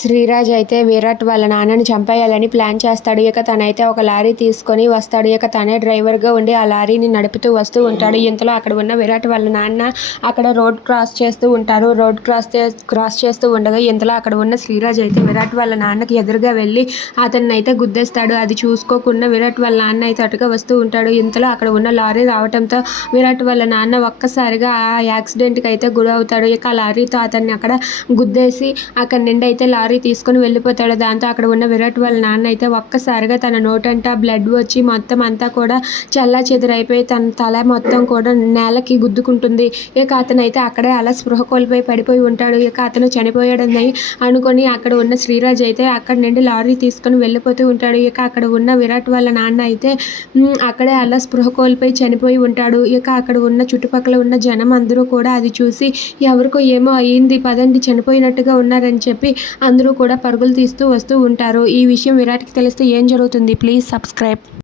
శ్రీరాజ్ అయితే విరాట్ వాళ్ళ నాన్నని చంపేయాలని ప్లాన్ చేస్తాడు. ఇక తనైతే ఒక లారీ తీసుకొని వస్తాడు. ఇక తనే డ్రైవర్గా ఉండి ఆ లారీని నడుపుతూ వస్తూ ఉంటాడు. ఇంతలో అక్కడ ఉన్న విరాట్ వాళ్ళ నాన్న అక్కడ రోడ్ క్రాస్ చేస్తూ ఉంటారు. రోడ్ క్రాస్ చేస్తూ ఉండగా ఇంతలో అక్కడ ఉన్న శ్రీరాజ్ అయితే విరాట్ వాళ్ళ నాన్నకి ఎదురుగా వెళ్ళి అతన్ని అయితే గుద్దేస్తాడు. అది చూసుకోకుండా విరాట్ వాళ్ళ నాన్న అయితే అటుగా వస్తూ ఉంటాడు. ఇంతలో అక్కడ ఉన్న లారీ రావడంతో విరాట్ వాళ్ళ నాన్న ఒక్కసారిగా ఆ యాక్సిడెంట్కి అయితే గురవుతాడు. ఇక ఆ లారీతో అతన్ని అక్కడ గుద్దేసి అక్కడి నుండి అయితే లారీ తీసుకొని వెళ్ళిపోతాడు. దాంతో అక్కడ ఉన్న విరాట్ వాళ్ళ నాన్న అయితే ఒక్కసారిగా తన నోటంటా బ్లడ్ వచ్చి మొత్తం అంతా కూడా చల్లా చెదురైపోయి తన తల మొత్తం కూడా నేలకి గుద్దుకుంటుంది. ఇక అతనైతే అక్కడే అలా స్పృహ కోల్పోయి పడిపోయి ఉంటాడు. ఇక అతను చనిపోయాడని అనుకొని అక్కడ ఉన్న శ్రీరాజ్ అయితే అక్కడి నుండి లారీ తీసుకొని వెళ్ళిపోతూ ఉంటాడు. ఇక అక్కడ ఉన్న విరాట్ వాళ్ళ నాన్న అయితే అక్కడే అలా స్పృహ కోల్పోయి చనిపోయి ఉంటాడు. ఇక అక్కడ ఉన్న చుట్టుపక్కల ఉన్న జనం అందరూ కూడా అది చూసి ఎవరికో ఏమో అయ్యింది, పదండి, చనిపోయినట్టుగా ఉన్నారని చెప్పి అందరూ కూడా పరుగులు తీస్తూ వస్తూ ఉంటారు. ఈ విషయం విరాట్కి తెలిస్తే ఏం జరుగుతుంది? Please subscribe.